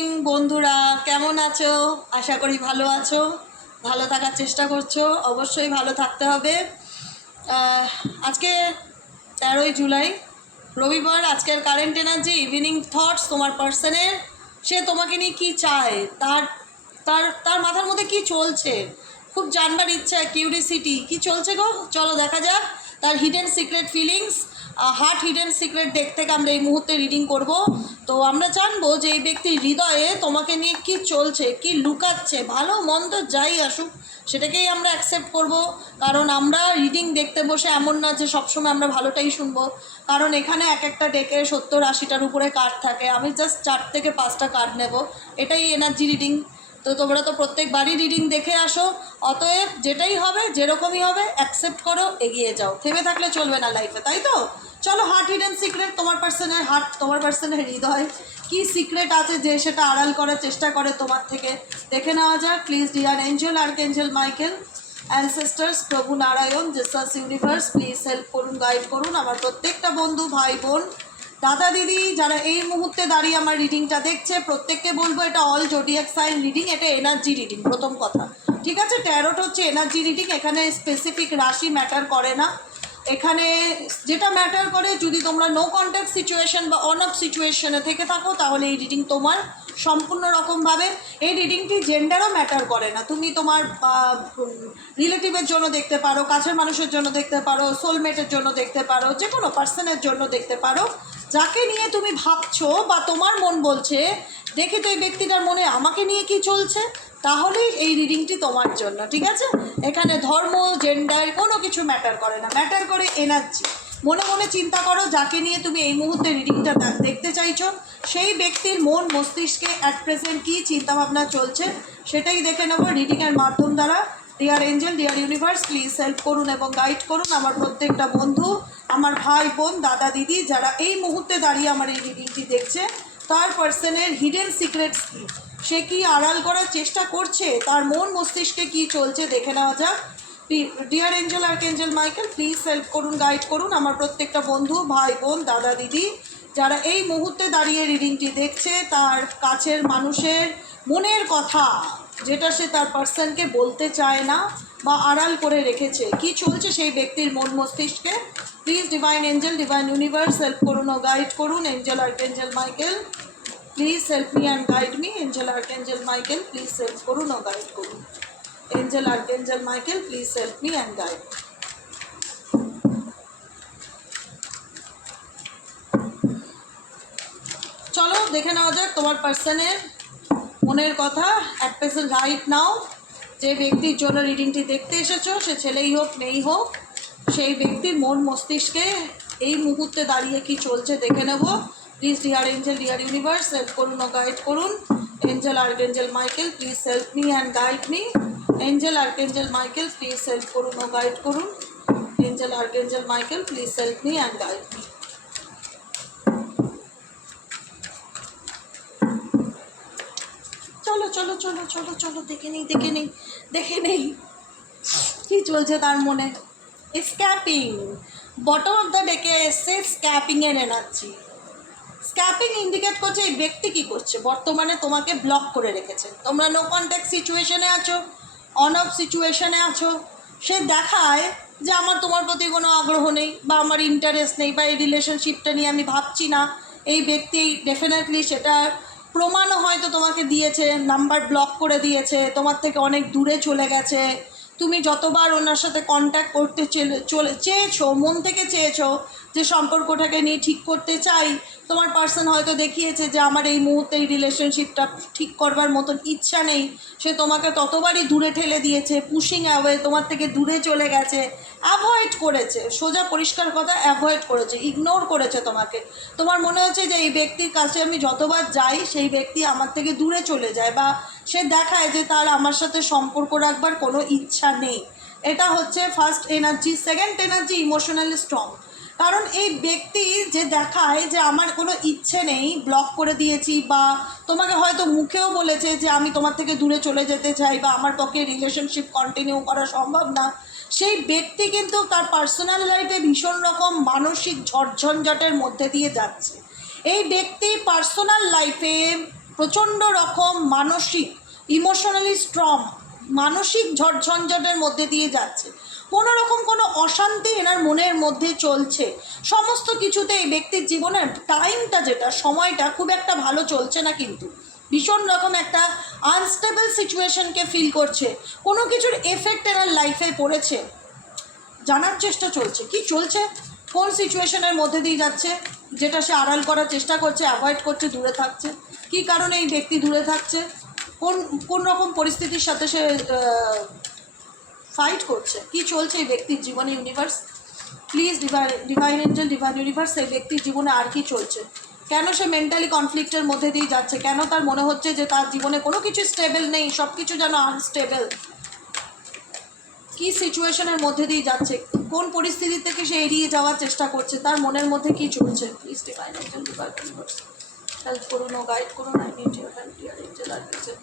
Morning বন্ধুরা, কেমন আছো? আশা করি ভালো আছো। ভালো থাকার চেষ্টা করছ। অবশ্যই ভালো থাকতে হবে। আজকে তেরোই জুলাই, রবিবার, আজকের কারেন্ট এনার্জি ইভিনিং থটস তোমার পার্সনের সে তোমাকে নিয়ে কী চায়? তার তার তার মাথার মধ্যে কি চলছে? খুব জানবার ইচ্ছা কিউরিসিটি কি চলছে গো? চলো দেখা যাক। তার hidden secret feelings heart hidden secret দেখতে থেকে আমরা এই মুহূর্তে রিডিং করব। তো আমরা জানব যে এই ব্যক্তির হৃদয়ে তোমাকে নিয়ে কি চলছে, কি লুকাচ্ছে, ভালো, মন্দ যাই আসুক, সেটাকেই আমরা অ্যাকসেপ্ট করব। কারণ আমরা রিডিং দেখতে বসে এমন না যে সবসময় আমরা ভালোটাই শুনব। কারণ এখানে এক একটা ডেকে সত্তর আশিটার উপরে কার্ড থাকে। আমি জাস্ট চার থেকে পাঁচটা কার্ড নেব। এটাই এনার্জি রিডিং তো তোমরা তো প্রত্যেকবারই রিডিং দেখে আসো, অতএব যেটাই হবে, যেরকমই হবে অ্যাকসেপ্ট করো, এগিয়ে যাও। থেমে থাকলে চলবে না লাইফে তাই তো? চলো হার্ট হিডেন সিক্রেট তোমার পার্সনের হার্ট তোমার পার্সনের হৃদয়। কি সিক্রেট আছে যে সেটা আড়াল করার চেষ্টা করে তোমার থেকে? দেখে নেওয়া যাক। Please dear angel archangel Michael ancestors প্রভু Narayan Jesus universe please help করুন গাইড করুন। আমার প্রত্যেকটা বন্ধু, ভাই, বোন দাদা দিদি, যারা এই মুহূর্তে দাঁড়িয়ে আমার রিডিংটা দেখছে, প্রত্যেককে বলব এটা অল জোডিয়াক সাইন রিডিং এটা এনার্জি রিডিং প্রথম কথা। ঠিক আছে? ট্যারোট হচ্ছে এনার্জি রিডিং এখানে স্পেসিফিক রাশি ম্যাটার করে না। এখানে যেটা ম্যাটার করে, যদি তোমরা নো কন্ট্যাক্ট সিচুয়েশন বা অন অফ সিচুয়েশনে থেকে থাকো, তাহলে এই রিডিং তোমার সম্পূর্ণ রকমভাবে, এই রিডিংটি জেন্ডারও ম্যাটার করে না। তুমি তোমার রিলেটিভের জন্য দেখতে পারো, কাছের মানুষের জন্য দেখতে পারো সোলমেটের জন্য দেখতে পারো যে কোনো পার্সনের জন্য দেখতে পারো। যাকে নিয়ে তুমি ভাবছ বা তোমার মন বলছে, দেখে তো এই ব্যক্তিটার মনে আমাকে নিয়ে কি চলছে? তাহলেই এই রিডিংটি তোমার জন্য, ঠিক আছে? এখানে ধর্ম জেন্ডার কোনো কিছু ম্যাটার করে না। ম্যাটার করে এনার্জি মনে মনে চিন্তা করো, যাকে নিয়ে তুমি এই মুহূর্তে রিডিংটা দেখতে চাইছো, সেই ব্যক্তির মন, মস্তিষ্কে অ্যাট প্রেজেন্ট কী চিন্তাভাবনা চলছে, সেটাই দেখে নেব রিডিংয়ের মাধ্যম দ্বারা। Dear angel dear universe please help করুন এবং গাইড করুন আমার প্রত্যেকটা বন্ধু, আমার ভাই বোন, দাদা দিদি যারা এই মুহূর্তে দাঁড়িয়ে আমার এই রিডিংটি দেখছে। তার পার্সনের হিডেন সিক্রেটস কী? সে কি আড়াল করার চেষ্টা করছে? তার মন মস্তিষ্কে কি চলছে? দেখে নেওয়া যাক। ডিয়ার এঞ্জেল আর এঞ্জেল মাইকেল প্লিজ হেল্প করুন গাইড করুন আমার প্রত্যেকটা বন্ধু, ভাই বোন, দাদা দিদি যারা এই মুহূর্তে দাঁড়িয়ে রিডিংটি দেখছে, তার কাছের মানুষের মনের কথা। যেটা সে তার পার্সনকে বলতে চায় না বা আড়াল করে রেখেছে। কি চলছে সেই ব্যক্তির মন মস্তিষ্কে? Please divine angel divine universe help করুন ও গাইড করুন angel R angel Michael please help me and guide me angel archangel Michael please help করুন ও গাইড করুন। Angel archangel Michael please help me and guide চলো, দেখে নেওয়া যাক তোমার পার্সনের মনের কথা অ্যাট প্রেজেন্ট রাইট নাও। যে ব্যক্তির জন্য রিডিংটি দেখতে এসেছ, সে ছেলেই হোক, মেয়েই হোক, সেই ব্যক্তির মন মস্তিষ্কে এই মুহূর্তে দাঁড়িয়ে কি চলছে দেখে নেব। Please dear angel dear universe help করুন ও গাইড করুন। Angel archangel Michael please help me and guide me angel archangel Michael please help করুন ও গাইড করুন। Angel archangel Michael please help me and guide me চলো চলো চলো চলো চলো, দেখে নেই দেখে নেই দেখে নেই। কি চলছে তার মনে? স্ক্যাপিং বটম অফ দ্য ডেকে এসছে স্ক্যাপিংয়ের এনার্জি স্ক্যাপিং ইন্ডিকেট করছে এই ব্যক্তি কী করছে? বর্তমানে তোমাকে ব্লক করে রেখেছে। তোমরা নো কন্ট্যাক্ট সিচুয়েশনে আছো অন অফ সিচুয়েশনে আছো। সে দেখায় যে আমার তোমার প্রতি কোনো আগ্রহ নেই বা আমার ইন্টারেস্ট নেই বা এই রিলেশনশিপটা নিয়ে আমি ভাবছি না। এই ব্যক্তি ডেফিনেটলি সেটা প্রমাণও হয়তো তোমাকে দিয়েছে নাম্বার ব্লক করে দিয়েছে, তোমার থেকে অনেক দূরে চলে গেছে। তুমি যতবার ওনার সাথে কন্ট্যাক্ট করতে চলে- চেয়েছো, মন থেকে চেয়েছো যে সম্পর্কটাকে নিয়ে ঠিক করতে চাই। তোমার পার্সন হয়তো দেখিয়েছে যে আমার এই মুহূর্তে এই রিলেশনশিপটা ঠিক করবার মতন ইচ্ছা নেই। সে তোমাকে ততবারই দূরে ঠেলে দিয়েছে পুশিং অ্যাওয়ে তোমার থেকে দূরে চলে গেছে। অ্যাভয়েড করেছে, সোজা পরিষ্কার কথা অ্যাভয়েড করেছে ইগনোর করেছে তোমাকে। তোমার মনে হচ্ছে যে এই ব্যক্তির কাছে আমি যতবার যাই, সেই ব্যক্তি আমার থেকে দূরে চলে যায় বা সে দেখায় যে তার আমার সাথে সম্পর্ক রাখবার কোনো ইচ্ছা নেই। এটা হচ্ছে first energy second energy emotionally strong কারণ এই ব্যক্তি যে দেখায় যে আমার কোনো ইচ্ছে নেই ব্লক করে দিয়েছি বা তোমাকে হয়তো মুখেও বলেছে যে আমি তোমার থেকে দূরে চলে যেতে চাই বা আমার পক্ষে রিলেশনশিপ কন্টিনিউ করা সম্ভব না, সেই ব্যক্তি কিন্তু তার পার্সোনাল লাইফে ভীষণ রকম মানসিক ঝটঝঞ্ঝটের মধ্যে দিয়ে যাচ্ছে। এই ব্যক্তি পার্সোনাল লাইফে প্রচণ্ড রকম মানসিক ইমোশনালি স্ট্রং মানসিক ঝটঝঞ্ঝটের মধ্যে দিয়ে যাচ্ছে। কোনো রকম কোনো অশান্তি এনার মনের মধ্যে চলছে। সমস্ত কিছুতে এই ব্যক্তির জীবনের টাইমটা যেটা, সময়টা খুব একটা ভালো চলছে না কিন্তু। ভীষণ রকম একটা আনস্টেবল সিচুয়েশনকে ফিল করছে। কোনো কিছুর এফেক্ট এনার লাইফে পড়েছে। জানার চেষ্টা চলছে। কি চলছে? কোন সিচুয়েশনের মধ্যে দিয়ে যাচ্ছে? যেটা সে আড়াল করার চেষ্টা করছে অ্যাভয়েড করছে, দূরে থাকছে। কি কারণে এই ব্যক্তি দূরে থাকছে? কোন কোন রকম পরিস্থিতির সাথে সে ফাইট করছে কি চলছে এই ব্যক্তির জীবনে universe please divine divine angel divine universe এই ব্যক্তির জীবনে আর কি চলছে? কেন সে মেন্টালি কনফ্লিক্টের মধ্যে দিয়ে যাচ্ছে? কেন তার মনে হচ্ছে যে তার জীবনে কোনো কিছু স্টেবল নেই সব কিছু যেন আনস্টেবল কি সিচুয়েশনের মধ্যে দিয়ে যাচ্ছে? কোন পরিস্থিতি থেকে সে এড়িয়ে যাওয়ার চেষ্টা করছে? তার মনের মধ্যে কি চলছে? Please divine angel divine universe help করুন ও গাইড করুন I need your help angel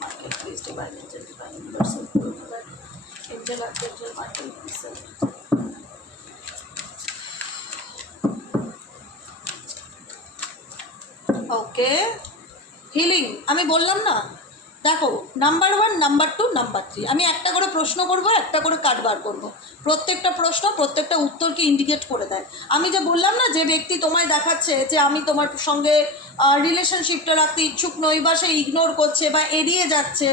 market please divine angel divine universe help করুন ওকে হিলিং আমি বললাম না? দেখো number one number two number three আমি একটা করে প্রশ্ন করব, একটা করে কার্ড বার করব। প্রত্যেকটা প্রশ্ন, প্রত্যেকটা উত্তরকে ইন্ডিকেট করে দেয়? আমি যে বললাম না, যে ব্যক্তি তোমায় দেখাচ্ছে, যে আমি তোমার সঙ্গে রিলেশনশিপটা রাখতে ইচ্ছুক নই বা সে ইগনোর করছে বা এড়িয়ে যাচ্ছে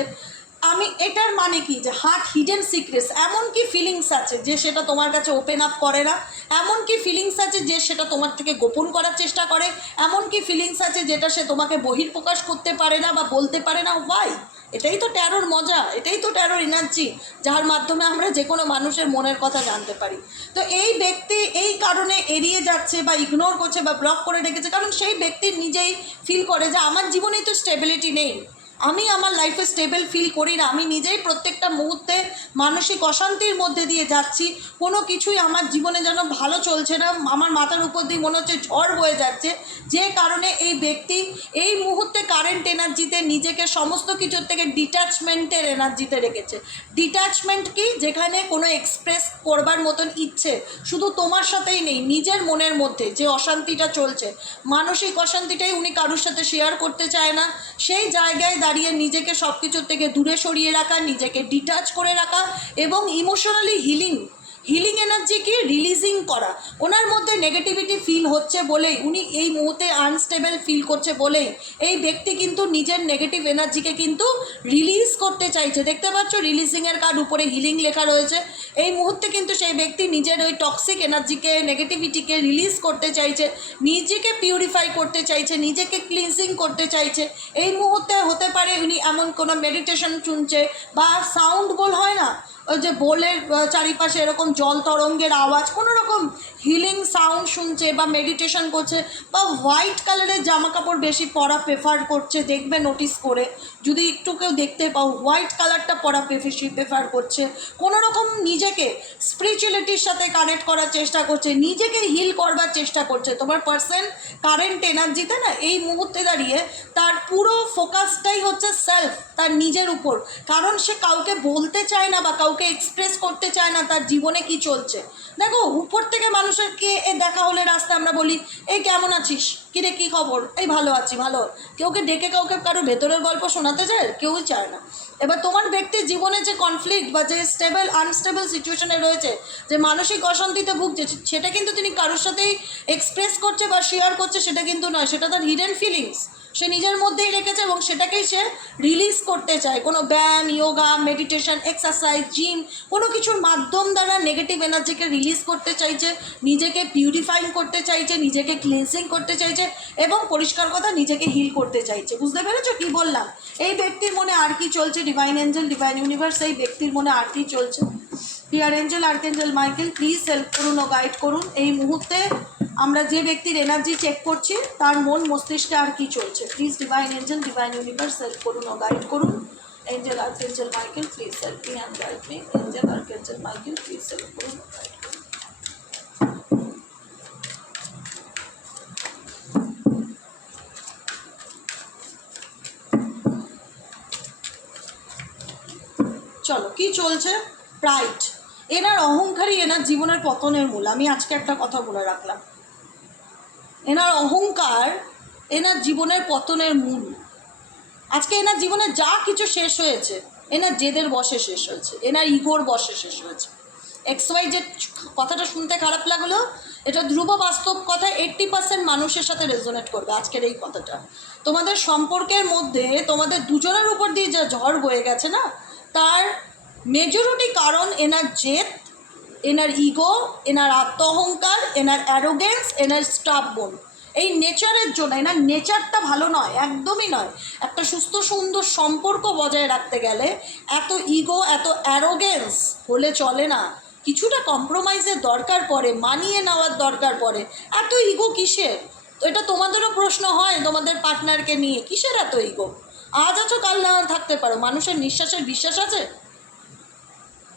আমি এটার মানে কি? যে হার্ট হিডেন সিক্রেটস এমন কি ফিলিংস আছে যে সেটা তোমার কাছে ওপেন আপ করে না এমন কি ফিলিংস আছে যে সেটা তোমার থেকে গোপন করার চেষ্টা করে এমন কি ফিলিংস আছে যেটা সে তোমাকে বহির্প্রকাশ করতে পারে না বা বলতে পারে না। ওয়াই এটাই তো ট্যারোর মজা, এটাই তো ট্যারোর এনার্জি যার মাধ্যমে আমরা যে কোনো মানুষের মনের কথা জানতে পারি। তো এই ব্যক্তি এই কারণে এড়িয়ে যাচ্ছে বা ইগনোর করছে বা ব্লক করে রেখেছে, কারণ সেই ব্যক্তি নিজেই ফিল করে যে আমার জীবনেই তো স্টেবিলিটি নেই। আমি আমার লাইফে স্টেবল ফিল করি না। আমি নিজেই প্রত্যেকটা মুহূর্তে মানসিক অশান্তির মধ্যে দিয়ে যাচ্ছি। কোনো কিছুই আমার জীবনে যেন ভালো চলছে না। আমার মাথার উপর দিয়ে মনে হচ্ছে ঝড় বয়ে যাচ্ছে। যে কারণে এই ব্যক্তি এই মুহূর্তে কারেন্ট এনার্জিতে নিজেকে সমস্ত কিছুর থেকে ডিট্যাচমেন্টের এনার্জিতে রেখেছে। ডিট্যাচমেন্ট কি? যেখানে কোনো এক্সপ্রেস করবার মতন ইচ্ছে শুধু তোমার সাথেই নেই, নিজের মনের মধ্যে যে অশান্তিটা চলছে। মানসিক অশান্তিটাই উনি কারোর সাথে শেয়ার করতে চায় না। সেই জায়গায় নিজেকে সব কিছুর থেকে দূরে সরিয়ে রাখা নিজেকে ডিটাচ করে রাখা এবং ইমোশনালি হিলিং হিলিং এনার্জিকে রিলিজিং করা। ওনার মধ্যে নেগেটিভিটি ফিল হচ্ছে বলেই উনি এই মুহূর্তে আনস্টেবল ফিল করছে বলেই এই ব্যক্তি কিন্তু নিজের নেগেটিভ এনার্জিকে কিন্তু রিলিজ করতে চাইছে। দেখতে পাচ্ছ রিলিজিংয়ের কার্ড উপরে হিলিং লেখা রয়েছে। এই মুহূর্তে কিন্তু সেই ব্যক্তি নিজের ওই টক্সিক এনার্জিকে নেগেটিভিটিকে রিলিজ করতে চাইছে, নিজেকে পিউরিফাই করতে চাইছে, নিজেকে ক্লিনজিং করতে চাইছে। এই মুহূর্তে হতে পারে উনি এমন কোনো মেডিটেশন শুনছে বা সাউন্ড বল হয় না। ওই যে বোলের চারিপাশে এরকম জল তরঙ্গের আওয়াজ, কোনো রকম হিলিং সাউন্ড শুনছে বা মেডিটেশন করছে বা হোয়াইট কালারের জামা কাপড় বেশি পরা প্রেফার করছে, দেখবে নোটিস করে। যদি একটু কেউ দেখতে পাও হোয়াইট কালারটা পরা প্রেফার করছে। কোনো রকম নিজেকে স্পিরিচুয়ালিটির সাথে কানেক্ট করার চেষ্টা করছে, নিজেকে হিল করবার চেষ্টা করছে। তোমার পার্সন কারেন্ট এনার্জিতে না, এই মুহূর্তে দাঁড়িয়ে তার পুরো ফোকাসটাই হচ্ছে সেলফ তার নিজের উপর। কারণ সে কাউকে বলতে চায় না বা কাউকে এক্সপ্রেস করতে চায় না তার জীবনে কি চলছে। দেখো, উপর থেকে মানুষের কে এ দেখা হলে রাস্তায় আমরা বলি, এই কেমন আছিস? কিরে, কী খবর? এই ভালো আছি, ভালো। কেউকে ডেকে কাউকে কারও ভেতরের গল্প শোনাতে চায়, কেউই চায় না। এবার তোমার ব্যক্তির জীবনে যে কনফ্লিক্ট বা যে স্টেবল আনস্টেবল সিচুয়েশনে রয়েছে, যে মানসিক অশান্তিতে ভুগছে সেটা কিন্তু তিনি কারোর সাথেই এক্সপ্রেস করছে বা শেয়ার করছে, সেটা কিন্তু নয়, সেটা তার হিডেন ফিলিংস সে নিজের মধ্যেই রেখেছে এবং সেটাকেই সে রিলিজ করতে চায়। কোনো ব্যায়াম ইয়োগা মেডিটেশন এক্সারসাইজ জিম কোনো কিছুর মাধ্যম দ্বারা নেগেটিভ এনার্জিকে রিলিজ করতে চাইছে, নিজেকে পিউরিফাইং করতে চাইছে, নিজেকে ক্লিনসিং করতে চাইছে এবং পরিষ্কার কথা নিজেকে হিল করতে চাইছে। বুঝতে পেরেছ কি বললাম? এই ব্যক্তির মনে আর কি চলছে? ডিভাইন এঞ্জেল ডিভাইন ইউনিভার্স এই ব্যক্তির মনে আর কি চলছে? Dear angel archangel Michael please help করুন ও গাইড করুন। এই মুহূর্তে আমরা যে ব্যক্তির এনার্জি চেক করছি, তার মন মস্তিষ্কে আর কি চলছে। Please divine angel divine universe help করুন ও গাইড করুন। Angel archangel Michael please help me and guide me angel archangel Michael please help করুন গাইড করুন। চলো, কি চলছে? প্রাইড এনার অহংকারই এনার জীবনের পতনের মূল। আমি আজকে একটা কথা বলে রাখলাম। এনার অহংকার এনার জীবনের পতনের মূল। আজকে এনার জীবনে যা কিছু শেষ হয়েছে, এনার জেদের বসে শেষ হয়েছে, এনার ইগোর বসে শেষ হয়েছে। এক্স ওয়াই যে কথাটা শুনতে খারাপ লাগল, এটা ধ্রুব বাস্তব কথা এইট্টি পার্সেন্ট মানুষের সাথে রেজোনেট করবে আজকের এই কথাটা। তোমাদের সম্পর্কের মধ্যে তোমাদের দুজনের উপর দিয়ে যা ঝড় বয়ে গেছে না, তার মেজরিটি কারণ এনার জেদ, এনার ইগো, এনার আত্মঅহংকার এনার অ্যারোগেন্স এনার স্টাফ বোন এই নেচারের জন্য, এনার নেচারটা ভালো নয়, একদমই নয়। একটা সুস্থ, সুন্দর সম্পর্ক বজায় রাখতে গেলে এত ইগো, এত অ্যারোগেন্স হলে চলে না। কিছুটা কম্প্রোমাইজের দরকার পড়ে, মানিয়ে নেওয়ার দরকার পড়ে। এত ইগো কিসের? তো এটা তোমাদেরও প্রশ্ন হয়, তোমাদের পার্টনারকে নিয়ে। কিসের এত ইগো? আজ আছো, কাল না থাকতে পারো। মানুষের নিঃশ্বাসের বিশ্বাস আছে?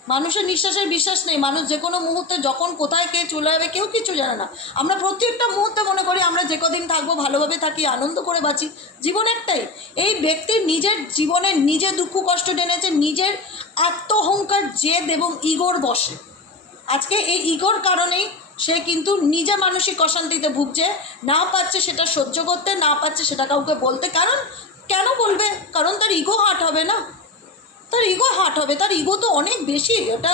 মানুষের নিঃশ্বাসের বিশ্বাস নেই। মানুষ যে কোনো মুহূর্তে যখন কোথায় কে চলে যাবে, কেউ কিছু জানে না। আমরা প্রত্যেকটা মুহূর্তে মনে করি আমরা যে কদিন থাকব, ভালোভাবে থাকি, আনন্দ করে বাঁচি। জীবন একটাই। এই ব্যক্তির নিজের জীবনে নিজে দুঃখ, কষ্ট টেনেছে, নিজের আত্মহংকার জেদ এবং ইগোর বসে। আজকে এই ইগোর কারণেই সে কিন্তু নিজে মানসিক অশান্তিতে ভুগছে, না পাচ্ছে সেটা সহ্য করতে, না পাচ্ছে সেটা কাউকে বলতে। কারণ কেন বলবে? কারণ তার ইগো হার্ট হবে না। তার ইগো হার্ট হবে, তার ইগো তো অনেক বেশি ওটা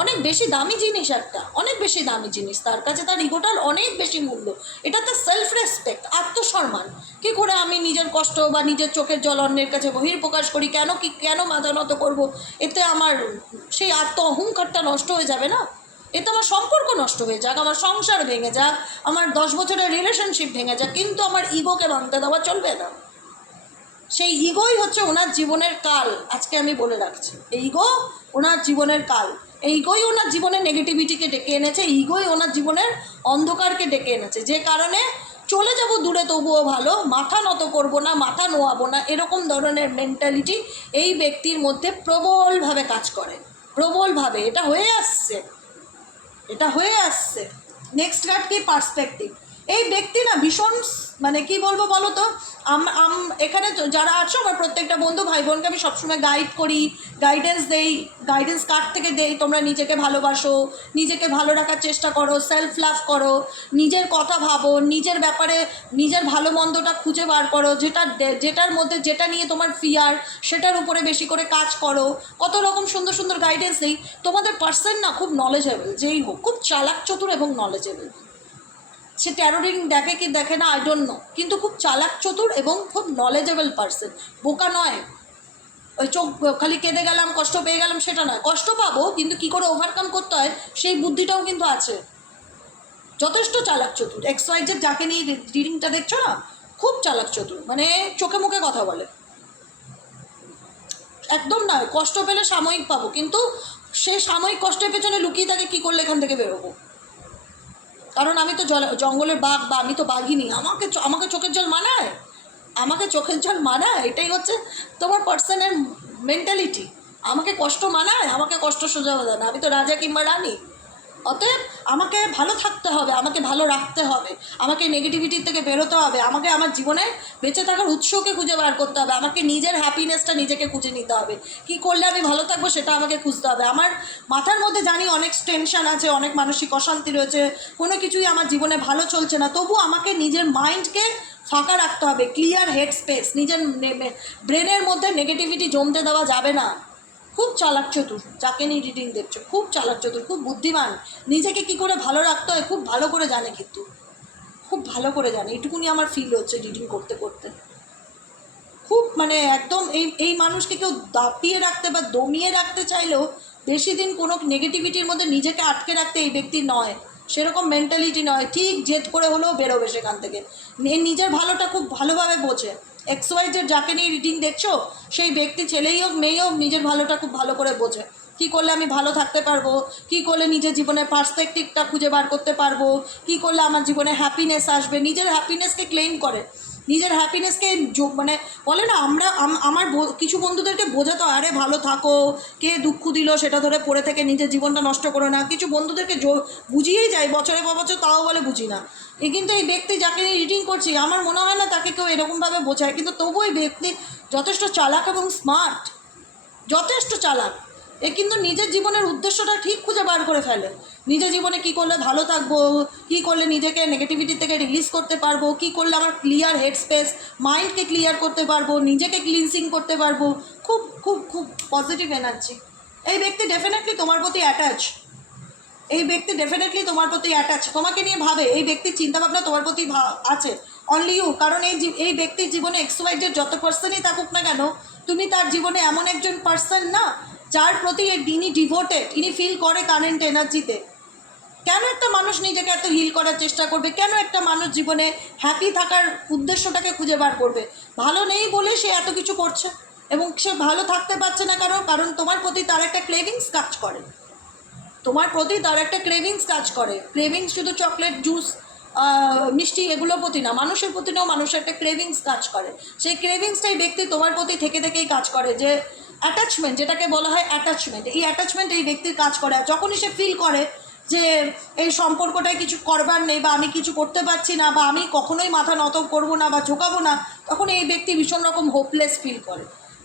অনেক বেশি দামি জিনিস একটা, অনেক বেশি দামি জিনিস, তার কাছে তার ইগোটার অনেক বেশি মূল্য, এটা তার সেলফ রেসপেক্ট আত্মসম্মান, কী করে আমি নিজের কষ্ট বা নিজের চোখের জল অন্যের কাছে বহির্প্রকাশ করি, কেন কি, কেন মাথা নত করব, এতে আমার সেই আত্ম অহংকারটা নষ্ট হয়ে যাবে না? এতে আমার সম্পর্ক নষ্ট হয়ে যাক, আমার সংসার ভেঙে যাক, আমার দশ বছরের রিলেশনশিপ ভেঙে যাক, কিন্তু আমার ইগোকে ভাঙতে দেওয়া চলবে না। সেই ইগোই হচ্ছে ওনার জীবনের কাল, আজকে আমি বলে রাখছি। এই ইগো ওনার জীবনের কাল। এই ইগোই ওনার জীবনের নেগেটিভিটিকে ডেকে এনেছে ইগোই ওনার জীবনের অন্ধকারকে ডেকে এনেছে। যে কারণে চলে যাব দূরে, তবুও ভালো, মাথা নত করব না, মাথা নোয়াবো না, এরকম ধরনের মেন্টালিটি এই ব্যক্তির মধ্যে প্রবলভাবে কাজ করে। প্রবলভাবে, এটা হয়ে আসছে। এটা হয়ে আসছে। নেক্সট কার্ড কি? পার্সপেক্টিভ এই ব্যক্তি না ভীষণ মানে কি বলব বলো তো? আম এখানে যারা আছো, আমার প্রত্যেকটা বন্ধু ভাই বোনকে আমি সবসময় গাইড করি গাইডেন্স দেই গাইডেন্স কার্ড থেকে দেই, তোমরা নিজেকে ভালোবাসো, নিজেকে ভালো রাখার চেষ্টা করো সেলফ লাভ করো, নিজের কথা ভাবো, নিজের ব্যাপারে নিজের ভালো মন্দটা খুঁজে বার করো, যেটা যেটার মধ্যে যেটা নিয়ে তোমার ফিয়ার সেটার উপরে বেশি করে কাজ করো, কত রকম সুন্দর সুন্দর গাইডেন্স দিই। তোমাদের পার্সন না খুব নলেজেবল যেই হোক, খুব চালাক, চতুর এবং নলেজেবল সে ট্যারোরিং দেখে কি দেখে না আই ডোন্ট নো কিন্তু খুব চালাক, চতুর এবং খুব নলেজেবল পার্সন বোকা নয়। ওই চোখ খালি কেঁদে গেলাম, কষ্ট পেয়ে গেলাম, সেটা নয়। কষ্ট পাবো, কিন্তু কি করে ওভারকাম করতে হয়, সেই বুদ্ধিটাও কিন্তু আছে। যথেষ্ট চালাক, চতুর। এক্স ওয়াই জেড যাকে নিয়ে রিডিংটা দেখছ না, খুব চালাক, চতুর। মানে চোখে মুখে কথা বলে। একদম নয়। কষ্ট পেলে সাময়িক পাবো, কিন্তু সে সাময়িক কষ্টের পেছনে লুকিয়ে থাকে কী করলে এখান থেকে বেরোবো? কারণ আমি তো জঙ্গলের বাঘ বা আমি তো বাঘিনি। আমাকে আমাকে চোখের জল মানায়? আমাকে চোখের জল মানায়? এটাই হচ্ছে তোমার পার্সনের মেন্টালিটি আমাকে কষ্ট মানায়? আমাকে কষ্ট সোজা না। আমি তো রাজা কিংবা রানী। অতএব আমাকে ভালো থাকতে হবে, আমাকে ভালো রাখতে হবে, আমাকে নেগেটিভিটির থেকে বেরোতে হবে, আমাকে আমার জীবনে বেঁচে থাকার উৎসকে খুঁজে বার করতে হবে, আমাকে নিজের হ্যাপিনেসটা নিজেকে খুঁজে নিতে হবে। কি করলে আমি ভালো থাকব সেটা আমাকে খুঁজতে হবে। আমার মাথার মধ্যে জানি অনেক টেনশন আছে, অনেক মানসিক অশান্তি রয়েছে, কোনো কিছুই আমার জীবনে ভালো চলছে না, তবু আমাকে নিজের মাইন্ডকে ফাঁকা রাখতে হবে ক্লিয়ার হেড স্পেস নিজের ব্রেনের মধ্যে নেগেটিভিটি জমতে দেওয়া যাবে না। খুব চালাক চতুর, যাকে নিয়ে রিডিং দেখছ, খুব চালাক চতুর, খুব বুদ্ধিমান। নিজেকে কি করে ভালো রাখতে হয় খুব ভালো করে জানে কিন্তু। খুব ভালো করে জানে, এটুকুনি আমার ফিল হচ্ছে রিডিং করতে করতে। খুব মানে একদম এই এই মানুষকে কেউ দাপিয়ে রাখতে বা দমিয়ে রাখতে চাইলেও বেশি দিন কোনো নেগেটিভিটির মধ্যে নিজেকে আটকে রাখতে এই ব্যক্তি নয়। সেরকম মেন্টালিটি নয়, ঠিক জেদ করে হলেও বেরোবে সেখান থেকে। নিজের ভালোটা খুব ভালোভাবে বোঝে। এক্স ওয়াই জেড যাকে নিয়ে রিডিং দেখছ, সেই ব্যক্তি ছেলেই হোক, মেয়েই হোক, নিজের ভালোটা খুব ভালো করে বোঝে। কি করলে আমি ভালো থাকতে পারব? কি করলে নিজের জীবনের পার্সপেক্টিভটা খুঁজে বার করতে পারব? কি করলে আমার জীবনে হ্যাপিনেস আসবে? নিজের হ্যাপিনেসকে ক্লেম করে। নিজের হ্যাপিনেসকে মানে বলে না, আমরা আমার কিছু বন্ধুদেরকে বোঝাতো, আরে ভালো থাকো, কে দুঃখ দিল সেটা ধরে পড়ে থেকে নিজের জীবনটা নষ্ট করো না। কিছু বন্ধুদেরকে বুঝিয়েই যায়, বছরে পর বছর তাও বলে বুঝি না। এ কিন্তু এই ব্যক্তি যাকে রিডিং করছি, আমার মনে হয় না তাকে কেউ এরকমভাবে বোঝায়। কিন্তু তবু এই ব্যক্তি যথেষ্ট চালাক এবং স্মার্ট যথেষ্ট চালাক। এ কিন্তু নিজের জীবনের উদ্দেশ্যটা ঠিক খুঁজে বার করে ফেলে। নিজের জীবনে কি করলে ভালো থাকব, কি করলে নিজেকে নেগেটিভিটি থেকে রিলিজ করতে পারব, কি করলে আমার ক্লিয়ার হেড স্পেস মাইন্ডকে ক্লিয়ার করতে পারব, নিজেকে ক্লিনসিং করতে পারব, খুব খুব খুব পজিটিভ এনার্জি এই ব্যক্তি ডেফিনেটলি তোমার প্রতি অ্যাটাচ এই ব্যক্তি ডেফিনেটলি তোমার প্রতি অ্যাটাচ তোমাকে নিয়ে ভাবে, এই ব্যক্তির চিন্তাভাবনা তোমার প্রতি আছে। অনলি ইউ কারণ এই এই ব্যক্তির জীবনে এক্সওয়াইজের যত পার্সনই থাকুক না কেন, তুমি তার জীবনে এমন একজন পার্সন না যার প্রতি ইনি ডিভোটেড ইনি ফিল করে কারেন্ট এনার্জিতে কেন একটা মানুষ নিজেকে এত হিল করার চেষ্টা করবে? কেন একটা মানুষ জীবনে হ্যাপি থাকার উদ্দেশ্যটাকে খুঁজে বার করবে? ভালো নেই বলে সে এত কিছু করছে এবং সে ভালো থাকতে পারছে না কারণ কারণ তোমার প্রতি তার একটা ক্রেভিংস কাজ করে। তোমার প্রতি তার একটা ক্রেভিংস কাজ করে। ক্রেভিংস শুধু চকলেট জুস মিষ্টি এগুলোর প্রতি না, মানুষের প্রতি নাও মানুষের একটা ক্রেভিংস কাজ করে। সেই ক্রেভিংসটাই ব্যক্তি তোমার প্রতি থেকে থেকেই কাজ করে যে অ্যাটাচমেন্ট যেটাকে বলা হয় অ্যাটাচমেন্ট এই অ্যাটাচমেন্ট এই ব্যক্তির কাজ করে। যখনই সে ফিল করে যে এই সম্পর্কটায় কিছু করবার নেই বা আমি কিছু করতে পারছি না বা আমি কখনোই মাথা নত করব না বা ঝোঁকাবো না, তখন এই ব্যক্তি ভীষণ রকম হোপলেস ফিল করে।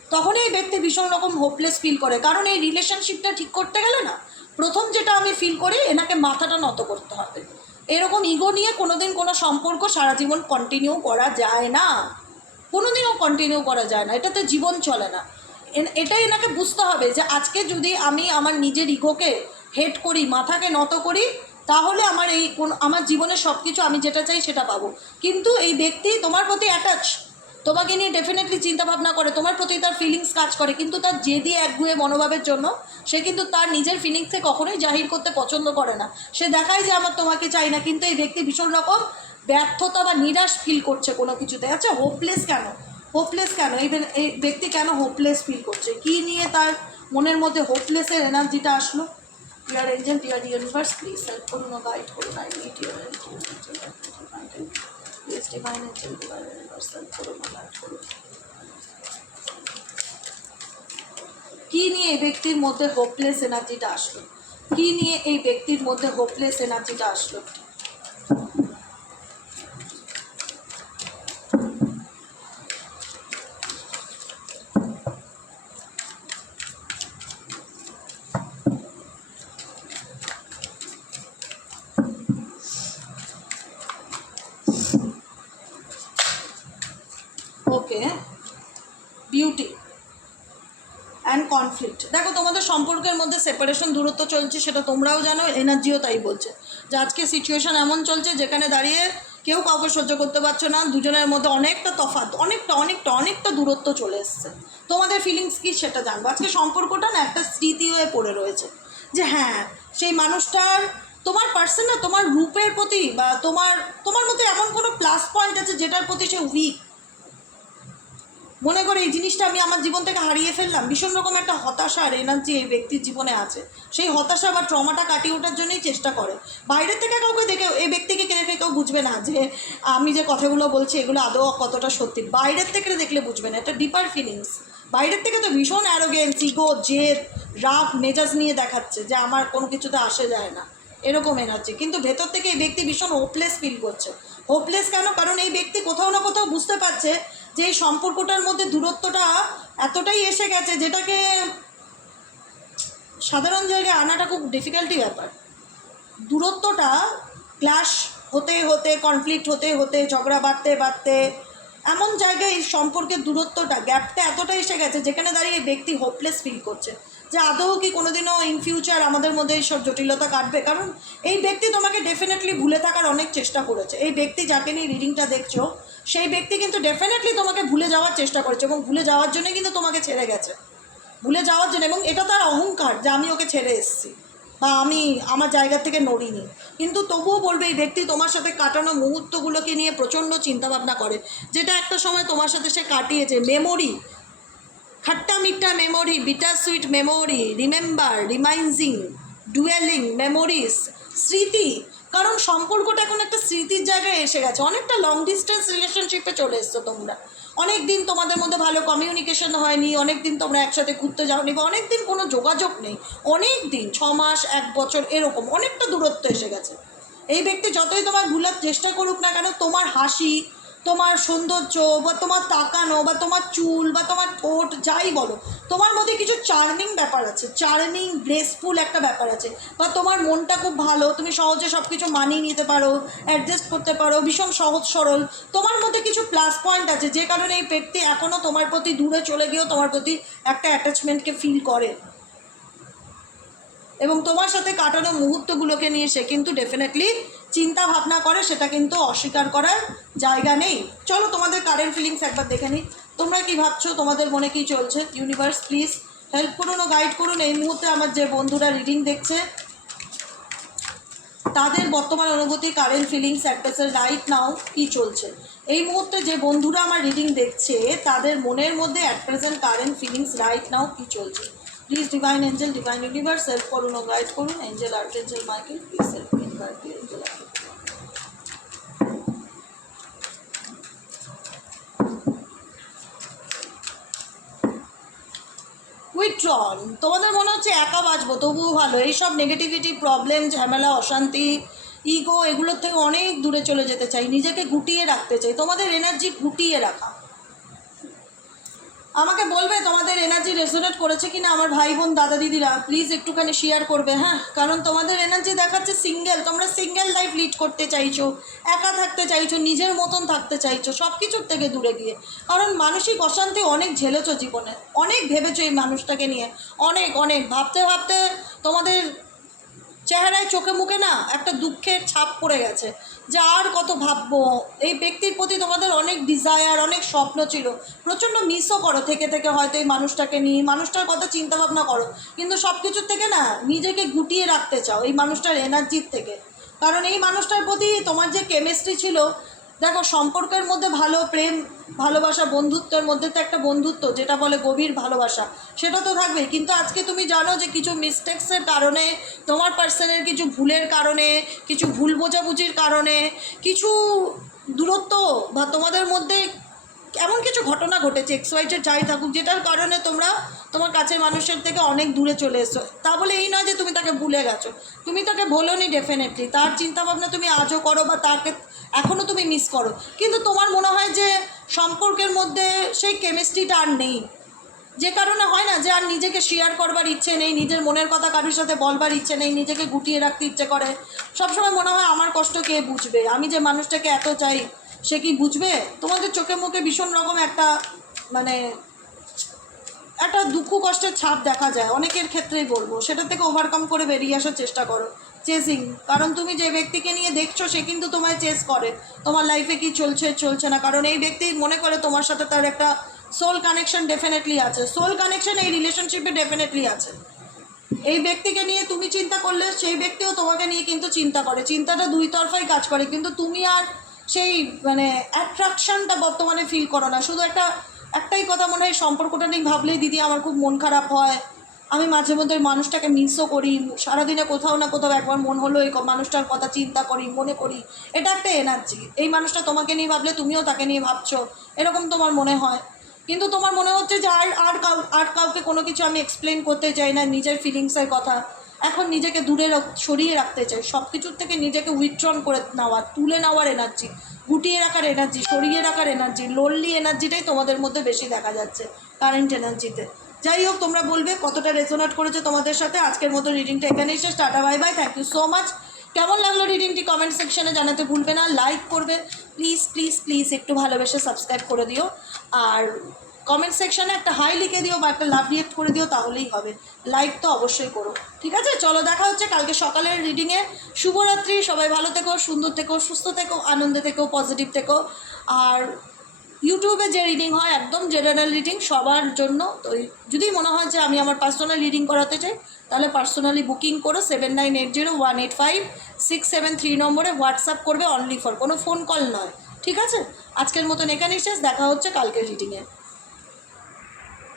তখন এই ব্যক্তি ভীষণ রকম হোপলেস ফিল করে। কারণ এই রিলেশনশিপটা ঠিক করতে গেলে না, প্রথম যেটা আমি ফিল করি, এনাকে মাথাটা নত করতে হবে। এরকম ইগো নিয়ে কোনোদিন কোনো সম্পর্ক সারা জীবন কন্টিনিউ করা যায় না। কোনোদিনও কন্টিনিউ করা যায় না। এটাতে জীবন চলে না। এটাই এনাকে বুঝতে হবে যে আজকে যদি আমি আমার নিজের ইগোকে হেড করি, মাথাকে নত করি, তাহলে আমার এই কোন, আমার জীবনের সব কিছু আমি যেটা চাই সেটা পাবো। কিন্তু এই ব্যক্তি তোমার প্রতি অ্যাটাচ তোমাকে নিয়ে ডেফিনেটলি চিন্তাভাবনা করে, তোমার প্রতি তার ফিলিংস কাজ করে, কিন্তু তার জেদি একগুয়ে মনোভাবের জন্য সে কিন্তু তার নিজের ফিলিংসকে কখনোই জাহির করতে পছন্দ করে না। সে দেখায় যে আমার তোমাকে চাই না, কিন্তু এই ব্যক্তি ভীষণ রকম ব্যর্থতা বা নিরাশ ফিল করছে কোনো কিছুতে। আচ্ছা হোপলেস কেন? হোপলেস কেন? এই ব্যক্তি কেন হোপলেস ফিল করছে? কি নিয়ে তার মনের মধ্যে হোপলেসের এনার্জিটা আসলো? ইয়ার এজেন্ট ইয়ার ইউনিভার্স প্লিজ হেল্প করুন গাইড করুন। ইউর করুন গাইড করুন। কি নিয়ে এই ব্যক্তির মধ্যে হোপলেস এনার্জিটা আসলো? কি নিয়ে এই ব্যক্তির মধ্যে হোপলেস এনার্জিটা আসলো? ওকে বিউটি অ্যান্ড কনফ্লিক্ট দেখো, তোমাদের সম্পর্কের মধ্যে সেপারেশন দূরত্ব চলছে, সেটা তোমরাও জানো এনার্জিও তাই বলছে। যে আজকে সিচুয়েশন এমন চলছে, যেখানে দাঁড়িয়ে কেউ কাউকে সহ্য করতে পারছ না, দুজনের মধ্যে অনেকটা তফাৎ, অনেকটা অনেকটা অনেকটা দূরত্ব চলে এসছে। তোমাদের ফিলিংস কি সেটা জানব। আজকে সম্পর্কটা না একটা স্মৃতি হয়ে পড়ে রয়েছে। যে হ্যাঁ সেই মানুষটার, তোমার পার্সন না, তোমার রূপের প্রতি বা তোমার তোমার মধ্যে এমন কোনো প্লাস পয়েন্ট আছে যেটার প্রতি সে উইক মনে করে এই জিনিসটা আমি আমার জীবন থেকে হারিয়ে ফেললাম, ভীষণ রকম একটা হতাশা আর এনার্জি এই ব্যক্তির জীবনে আছে। সেই হতাশা বা ট্রমাটা কাটিয়ে ওঠার জন্যই চেষ্টা করে। বাইরের থেকে কাউকে দেখে, এই ব্যক্তিকে দেখে কেউ বুঝবে না যে, আমি যে কথাগুলো বলছি এগুলো আদৌ কতটা সত্যি। বাইরের থেকে দেখলে বুঝবে না এটা ডিপার ফিলিংস বাইরের থেকে তো ভীষণ অ্যারোগেন্স ইগো জেদ, রাগ, মেজাজ নিয়ে দেখাচ্ছে যে আমার কোনো কিছুতে আসে যায় না। এরকম এনার্জি। কিন্তু ভেতর থেকে এই ব্যক্তি ভীষণ হোপলেস ফিল করছে। হোপলেস কেন? কারণ এই ব্যক্তি কোথাও না কোথাও বুঝতে পারছে যে এই সম্পর্কটার মধ্যে দূরত্বটা এতটাই এসে গেছে যেটাকে সাধারণ জায়গায় আনাটা খুব ডিফিকাল্টি ব্যাপার। দূরত্বটা ক্লাস হতে হতে কনফ্লিক্ট হতে হতে, ঝগড়া বাড়তে বাড়তে এমন জায়গায় এই সম্পর্কের দূরত্বটা গ্যাপটা এতটা এসে গেছে যেখানে দাঁড়িয়ে ব্যক্তি হোপলেস ফিল করছে। যে আদৌ কি কোনোদিনও ইন ফিউচার আমাদের মধ্যে এইসব জটিলতা কাটবে? কারণ এই ব্যক্তি তোমাকে ডেফিনেটলি ভুলে থাকার অনেক চেষ্টা করেছে। এই ব্যক্তি যাকে নিয়ে রিডিংটা দেখছ, সেই ব্যক্তি কিন্তু ডেফিনেটলি তোমাকে ভুলে যাওয়ার চেষ্টা করেছে এবং ভুলে যাওয়ার জন্য কিন্তু তোমাকে ছেড়ে গেছে। ভুলে যাওয়ার জন্য এবং এটা তার অহংকার যে আমি ওকে ছেড়ে এসেছি বা আমি আমার জায়গা থেকে নড়িনি। কিন্তু তবুও বলবে এই ব্যক্তি তোমার সাথে কাটানো মুহূর্তগুলোকে নিয়ে প্রচণ্ড চিন্তাভাবনা করে। যেটা একটা সময় তোমার সাথে সে কাটিয়েছে। মেমোরি খাট্টা মিঠা memory bitter sweet memory remember reminiscing dwelling memories স্মৃতি। কারণ সম্পর্কটা এখন একটা স্মৃতির জায়গায় এসে গেছে। অনেকটা লং ডিস্টেন্স রিলেশনশিপে চলে এসছো তোমরা। অনেক দিন তোমাদের মধ্যে ভালো কমিউনিকেশন হয়নি অনেক দিন তোমরা একসাথে ঘুরতে যাওনি বা অনেক দিন কোনো যোগাযোগ নেই। অনেক দিন ছ মাস, এক বছর, এরকম অনেকটা দূরত্ব এসে গেছে। এই ব্যক্তি যতই তোমার ভুলার চেষ্টা করুক না কেন, তোমার হাসি তোমার সৌন্দর্য বা তোমার তাকানো বা তোমার চুল বা তোমার ঠোঁট, যাই বলো, তোমার মধ্যে কিছু চার্মিং ব্যাপার আছে চার্মিং গ্রেসফুল একটা ব্যাপার আছে, বা তোমার মনটা খুব ভালো, তুমি সহজে সব কিছু মানিয়ে নিতে পারো অ্যাডজাস্ট করতে পারো, ভীষণ সহজ সরল, তোমার মধ্যে কিছু প্লাস পয়েন্ট আছে, যে কারণে এই ব্যক্তি এখনও তোমার প্রতি দূরে চলে গিয়েও তোমার প্রতি একটা অ্যাটাচমেন্টকে ফিল করে। এবং তোমার সাথে কাটানো মুহূর্তগুলোকে নিয়ে সে কিন্তু ডেফিনেটলি চিন্তা ভাবনা করে, সেটা কিন্তু অস্বীকার করার জায়গা নেই। চলো তোমাদের কারেন্ট ফিলিংস একবার দেখে নিই। তোমরা কি ভাবছ? তোমাদের মনে কি চলছে? ইউনিভার্স প্লিজ হেল্প করুন ও গাইড করুন। এই মুহূর্তে আমার যে বন্ধুরা রিডিং দেখছে, তাদের বর্তমান অনুভূতি current feelings at present right now কী চলছে? এই মুহূর্তে যে বন্ধুরা আমার রিডিং দেখছে, তাদের মনের মধ্যে at present current feelings right now কী চলছে? Please divine angel divine universe help করুন ও গাইড করুন। Angel archangel Michael please help me withdrawn তোমাদের মনে হচ্ছে একা বাঁচবো? তবুও ভালো। এইসব নেগেটিভিটি প্রবলেম ঝামেলা, অশান্তি ইগো এগুলোর থেকে অনেক দূরে চলে যেতে চাই। নিজেকে গুটিয়ে রাখতে চাই। তোমাদের এনার্জি গুটিয়ে রাখা। আমাকে বলবে তোমাদের এনার্জি রেজোনেট করেছে কি না আমার ভাই বোন, দাদা দিদিরা। প্লিজ একটুখানি শেয়ার করবে হ্যাঁ? কারণ তোমাদের এনার্জি দেখাচ্ছে সিঙ্গেল তোমরা সিঙ্গেল লাইফ লিড করতে চাইছো, একা থাকতে চাইছো, নিজের মতন থাকতে চাইছো সব কিছুর থেকে দূরে গিয়ে। কারণ মানসিক অশান্তি অনেক ঝেলেছো জীবনে। অনেক ভেবেছো এই মানুষটাকে নিয়ে। অনেক অনেক। ভাবতে ভাবতে তোমাদের চেহারায় চোখে মুখে না, একটা দুঃখের ছাপ পড়ে গেছে। যে আর কত ভাববো? এই ব্যক্তির প্রতি তোমাদের অনেক ডিজায়ার অনেক স্বপ্ন ছিল। প্রচণ্ড মিসও করো, থেকে থেকে হয়তো এই মানুষটাকে নিয়ে। মানুষটার কথা চিন্তাভাবনা করো। কিন্তু সব কিছুর থেকে না, নিজেকে গুটিয়ে রাখতে চাও এই মানুষটার এনার্জির থেকে। কারণ এই মানুষটার প্রতি তোমার যে কেমিস্ট্রি ছিল দেখো, সম্পর্কের মধ্যে ভালো প্রেম, ভালোবাসা, বন্ধুত্বের মধ্যে তো একটা বন্ধুত্ব, যেটা বলে গভীর ভালোবাসা, সেটা তো থাকবেই। কিন্তু আজকে তুমি জানো যে কিছু মিস্টেক্সের কারণে, তোমার পার্সনের কিছু ভুলের কারণে, কিছু ভুল বোঝাবুঝির কারণে, কিছু দূরত্ব বা তোমাদের মধ্যে এমন কিছু ঘটনা ঘটেছে এক্সওয়াইটের যাই থাকুক, যেটার কারণে তোমরা তোমার কাছের মানুষের থেকে অনেক দূরে চলে এসো। তা বলে এই নয় যে তুমি তাকে ভুলে গেছো। তুমি তাকে ভোলোনি ডেফিনেটলি তার চিন্তাভাবনা তুমি আজও করো বা তাকে এখনও তুমি মিস করো। কিন্তু তোমার মনে হয় যে সম্পর্কের মধ্যে সেই কেমিস্ট্রিটা আর নেই। যে কারণে হয় না যে আর নিজেকে শেয়ার করবার ইচ্ছে নেই, নিজের মনের কথা কারোর সাথে বলবার ইচ্ছে নেই, নিজেকে গুটিয়ে রাখতে ইচ্ছে করে। সবসময় মনে হয় আমার কষ্ট কে বুঝবে? আমি যে মানুষটাকে এত চাই, সে কি বুঝবে? তোমাদের চোখে মুখে ভীষণ রকম একটা মানে একটা দুঃখ কষ্টের ছাপ দেখা যায়। অনেকের ক্ষেত্রেই বলব। সেটা থেকে ওভারকাম করে বেরিয়ে আসার চেষ্টা করো। চেসিং কারণ তুমি যে ব্যক্তিকে নিয়ে দেখছ, সে কিন্তু তোমায় চেস করে। তোমার লাইফে কি চলছে চলছে না। কারণ এই ব্যক্তি মনে করে তোমার সাথে তার একটা সোল কানেকশন ডেফিনেটলি আছে। সোল কানেকশন এই রিলেশনশিপে ডেফিনেটলি আছে। এই ব্যক্তিকে নিয়ে তুমি চিন্তা করলে, সেই ব্যক্তিও তোমাকে নিয়ে কিন্তু চিন্তা করে। চিন্তাটা দুই তরফাই কাজ করে। কিন্তু তুমি আর সেই মানে অ্যাট্রাকশনটা বর্তমানে ফিল করো না। শুধু একটা, একটাই কথা মনে হয়, সম্পর্কটা নিয়ে ভাবলেই, দিদি, আমার খুব মন খারাপ হয়। আমি মাঝে মধ্যে মানুষটাকে মিসও করি, সারাদিনে কোথাও না কোথাও একবার মন হলো এই মানুষটার কথা চিন্তা করি, মনে করি। এটা একটা এনার্জি এই মানুষটা তোমাকে নিয়ে ভাবলে তুমিও তাকে নিয়ে ভাবছ। এরকম তোমার মনে হয়। কিন্তু তোমার মনে হচ্ছে যে আর আর কাউ, আর কাউকে কোনো কিছু আমি এক্সপ্লেন করতে চাই না, নিজের ফিলিংসের কথা। এখন নিজেকে দূরে সরিয়ে রাখতে চাই। সব কিছুর থেকে নিজেকে উইথড্রন করে নেওয়া, তুলে নেওয়ার এনার্জি গুটিয়ে রাখার এনার্জি সরিয়ে রাখার এনার্জি লোনলি এনার্জিটাই তোমাদের মধ্যে বেশি দেখা যাচ্ছে কারেন্ট এনার্জিতে যাই হোক, তোমরা বলবে কতটা রেজোনেট করেছে তোমাদের সাথে। আজকের মতো রিডিংটা এখানেই শেষ। Tata bye bye thank you so much কেমন লাগল রিডিংটি কমেন্ট সেকশনে জানাতে ভুলবে না। লাইক করবে। প্লিজ প্লিজ প্লিজ একটু ভালোবেসে সাবস্ক্রাইব করে দিও। আর কমেন্ট সেকশনে একটা হাই লিখে দিও বা একটা লাভ রিয়েক্ট করে দিও, তাহলেই হবে। লাইক তো অবশ্যই করো। ঠিক আছে? চলো, দেখা হচ্ছে কালকে সকালের রিডিংয়ে শুভরাত্রি। সবাই ভালো থেকো, সুন্দর থেকো, সুস্থ থেকো, আনন্দে থেকো পজিটিভ থেকো। আর ইউটিউবে যে রিডিং হয়, একদম জেনারেল রিডিং সবার জন্য। তো যদি মনে হয় যে আমি আমার পার্সোনাল রিডিং করাতে চাই, তাহলে পার্সোনালি বুকিং করো seven nine eight zero one eight five six seven three নম্বরে হোয়াটসঅ্যাপ করবে অনলি ফর কোনো ফোন কল নয়। ঠিক আছে? আজকের মতন এখানেই শেষ, দেখা হচ্ছে কালকের রিডিংয়ে